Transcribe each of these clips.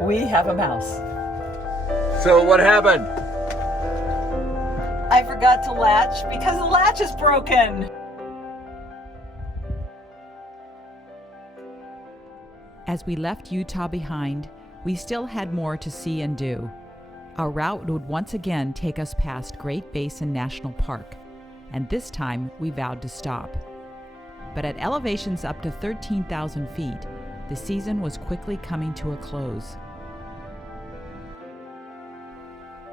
We have a mouse. So what happened? I forgot to latch because the latch is broken. As we left Utah behind, we still had more to see and do. Our route would once again take us past Great Basin National Park, and this time we vowed to stop. But at elevations up to 13,000 feet, the season was quickly coming to a close.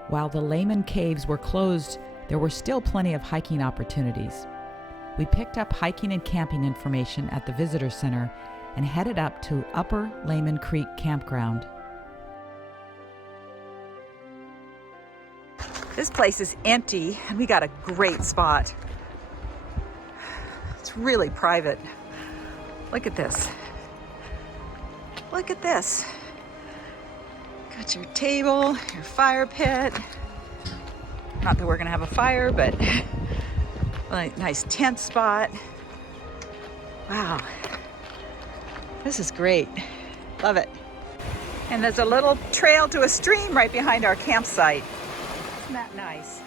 While the Lehman Caves were closed, there were still plenty of hiking opportunities. We picked up hiking and camping information at the visitor center and headed up to Upper Lehman Creek Campground. This place is empty and we got a great spot. It's really private. Look at this. Look at this. Got your table, your fire pit. Not that we're gonna have a fire, but a nice tent spot. Wow. This is great. Love it. And there's a little trail to a stream right behind our campsite. Isn't that nice?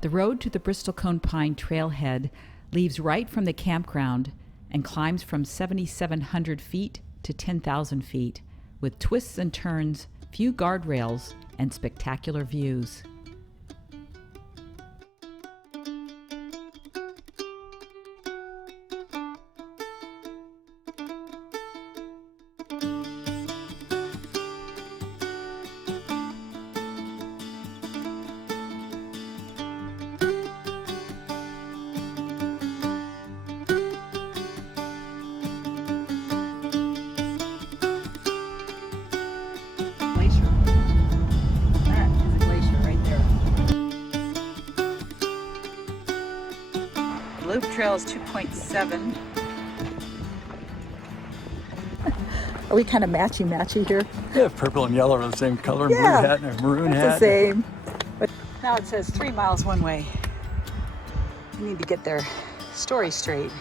The road to the Bristlecone Pine trailhead leaves right from the campground and climbs from 7,700 feet to 10,000 feet, with twists and turns, few guardrails, and spectacular views. Loop trail is 2.7. Are we kind of matchy here? Yeah, purple and yellow are the same color. Yeah, blue hat and a maroon it's hat. the same. But now it says 3 miles one way. We need to get their story straight.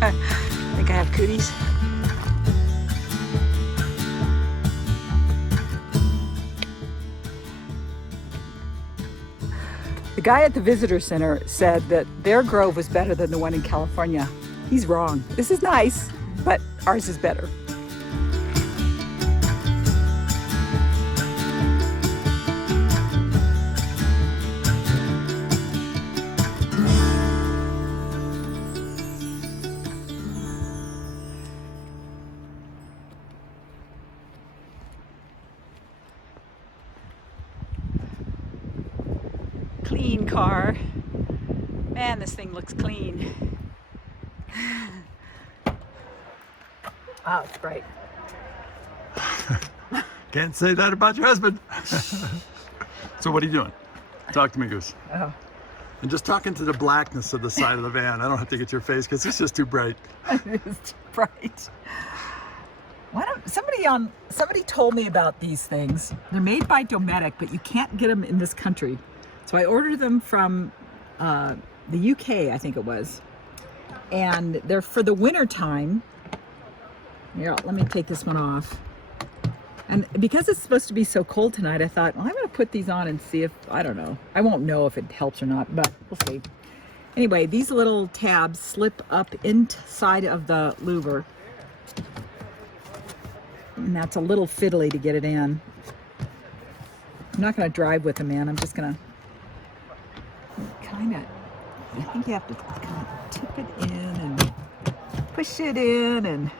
I think I have cooties. The guy at the visitor center said that their grove was better than the one in California. He's wrong. This is nice, but ours is better. Clean car. Man, this thing looks clean. Oh, it's bright. Can't say that about your husband. So what are you doing? Talk to me, Goose. Oh. And just talking to the blackness of the side of the van. I don't have to get your face because it's just too bright. It is too bright. Why don't somebody told me about these things. They're made by Dometic, but you can't get them in this country. So I ordered them from the UK, I think it was. And they're for the winter time. Here, let me take this one off. And because it's supposed to be so cold tonight, I thought, well, I'm going to put these on and see if, I don't know. I won't know if it helps or not, but we'll see. Anyway, these little tabs slip up inside of the louver. And that's a little fiddly to get it in. I'm not going to drive with them, man. I'm just going to kind of, I think you have to kind of tip it in and push it in and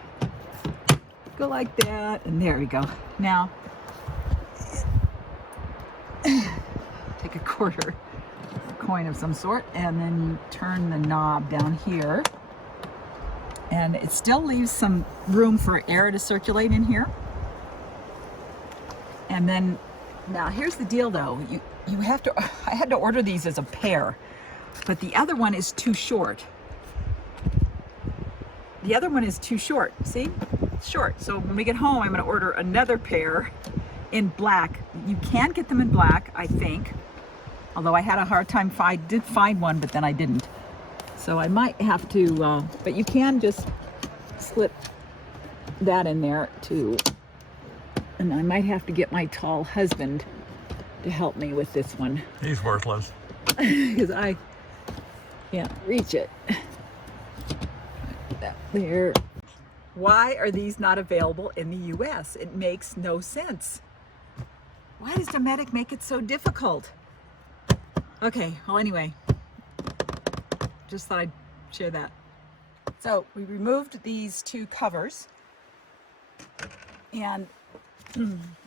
go like that, and there we go. Now, take a quarter, a coin of some sort, and then you turn the knob down here, and it still leaves some room for air to circulate in here. And then, now here's the deal though, you have to, I had to order these as a pair, but the other one is too short. The other one is too short, see? It's short. So when we get home, I'm gonna order another pair in black. You can get them in black, I think. Although I had a hard time, did find one, but then I didn't. So I might have to, but you can just slip that in there too. And I might have to get my tall husband to help me with this one. He's worthless. Because I can't reach it. There. Why are these not available in the US? It makes no sense. Why does Dometic make it so difficult? Okay, well anyway, just thought I'd share that. So we removed these two covers, and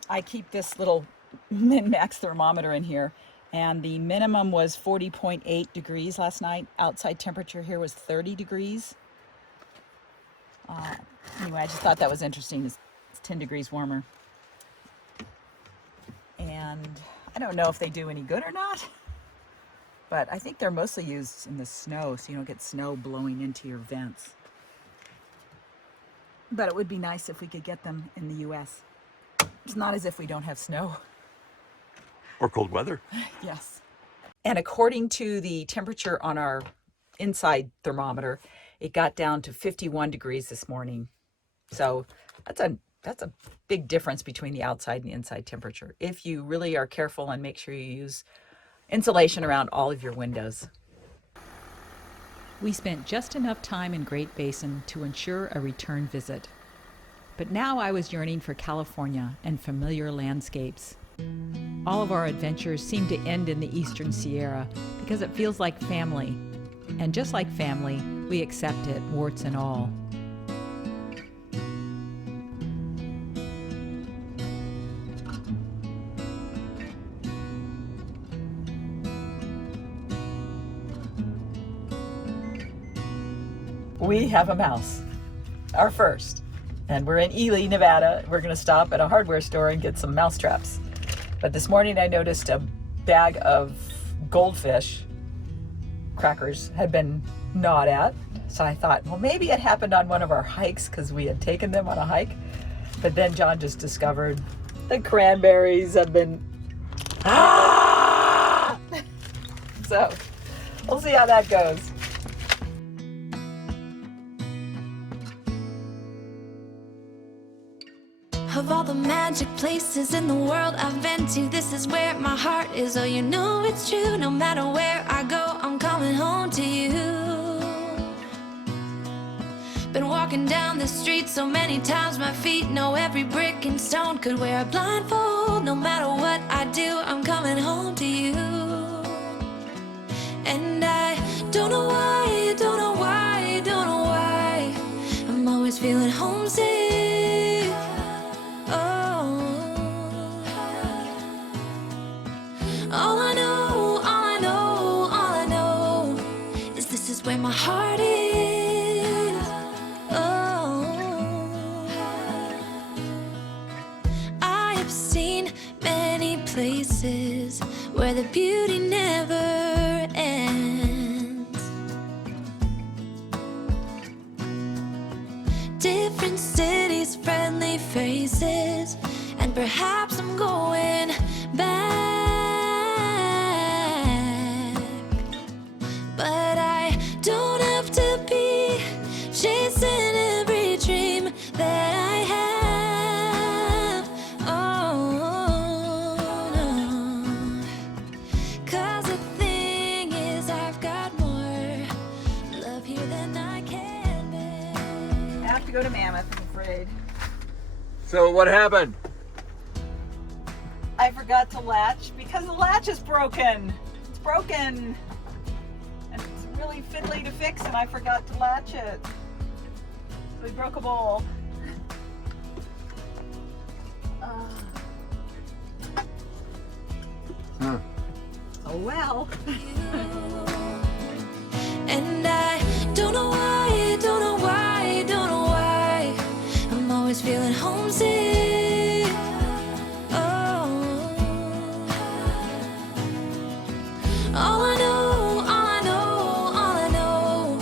I keep this little min-max thermometer in here, and the minimum was 40.8 degrees last night. Outside temperature here was 30 degrees. Anyway, I just thought that was interesting. It's 10 degrees warmer. And I don't know if they do any good or not, but I think they're mostly used in the snow, so you don't get snow blowing into your vents. But it would be nice if we could get them in the US. It's not as if we don't have snow. Or cold weather. Yes. And according to the temperature on our inside thermometer, it got down to 51 degrees this morning. So that's a big difference between the outside and the inside temperature, if you really are careful and make sure you use insulation around all of your windows. We spent just enough time in Great Basin to ensure a return visit. But now I was yearning for California and familiar landscapes. All of our adventures seem to end in the Eastern Sierra because it feels like family. And just like family, we accept it, warts and all. We have a mouse, our first, and we're in Ely, Nevada. We're going to stop at a hardware store and get some mouse traps. But this morning I noticed a bag of goldfish crackers had been gnawed at. So I thought, well, maybe it happened on one of our hikes because we had taken them on a hike. But then John just discovered the cranberries have been... So we'll see how that goes. Of all the magic places in the world I've been to, this is where my heart is. Oh, you know it's true. No matter where I go, I'm coming home to you. Been walking down the street so many times, my feet know every brick and stone. Could wear a blindfold. No matter what I do, I'm coming home to you. And I don't know why, don't know why, don't know why I'm always feeling homesick. Where my heart is. Oh, I have seen many places where the beauty never ends. Different cities, friendly faces, and perhaps I'm going back. Chasing every dream that I have. Oh, no. 'Cause the thing is, I've got more love here than I can bear. I have to go to Mammoth, I'm afraid. So what happened? I forgot to latch because the latch is broken. It's broken. And it's really fiddly to fix, and I forgot to latch it. We broke a bowl. Huh. Oh well. And I don't know why, don't know why, don't know why I'm always feeling homesick. Oh, all I know, all I know, all I know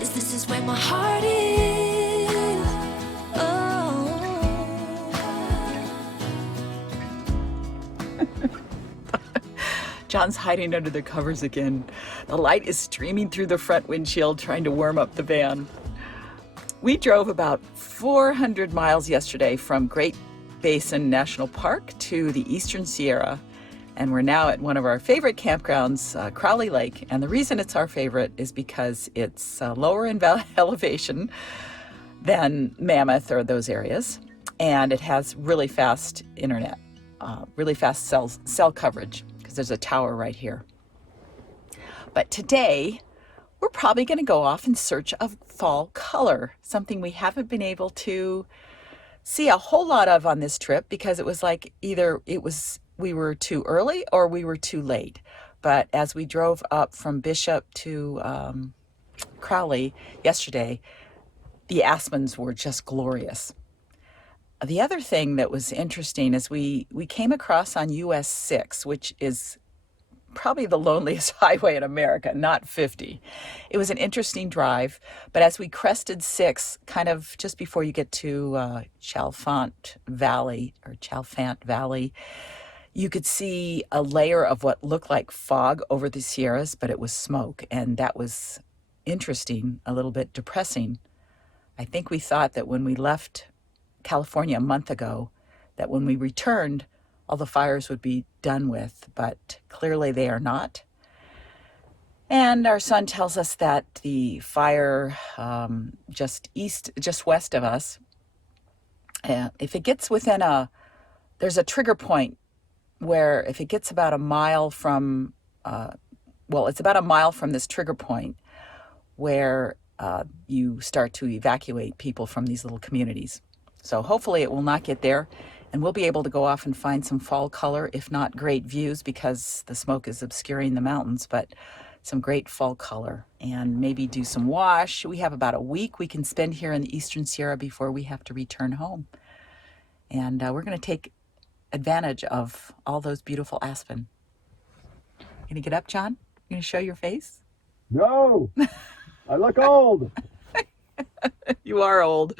is this is where my heart is. Oh. John's hiding under the covers again. The light is streaming through the front windshield, trying to warm up the van. We drove about 400 miles yesterday from Great Basin National Park to the Eastern Sierra, and we're now at one of our favorite campgrounds, Crowley Lake. And the reason it's our favorite is because it's lower in elevation than Mammoth or those areas, and it has really fast internet, really fast cell coverage, because there's a tower right here. But today, we're probably going to go off in search of fall color, something we haven't been able to see a whole lot of on this trip, because it was like either we were too early or we were too late. But as we drove up from Bishop to Crowley yesterday, the aspens were just glorious. The other thing that was interesting is we came across on US 6, which is probably the loneliest highway in America, not 50. It was an interesting drive, but as we crested 6, kind of just before you get to Chalfant Valley, you could see a layer of what looked like fog over the Sierras, but it was smoke, and that was interesting, a little bit depressing. I think we thought that when we left California a month ago, that when we returned, all the fires would be done with, but clearly they are not. And our son tells us that the fire just west of us, if it gets within there's a trigger point where if it gets about a mile from, it's about a mile from this trigger point where you start to evacuate people from these little communities. So hopefully it will not get there, and we'll be able to go off and find some fall color, if not great views because the smoke is obscuring the mountains, but some great fall color, and maybe do some wash. We have about a week we can spend here in the Eastern Sierra before we have to return home. And we're going to take advantage of all those beautiful aspen. Gonna get up, John? You gonna show your face? No, I look old. You are old.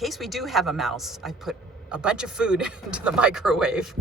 In case we do have a mouse, I put a bunch of food into the microwave.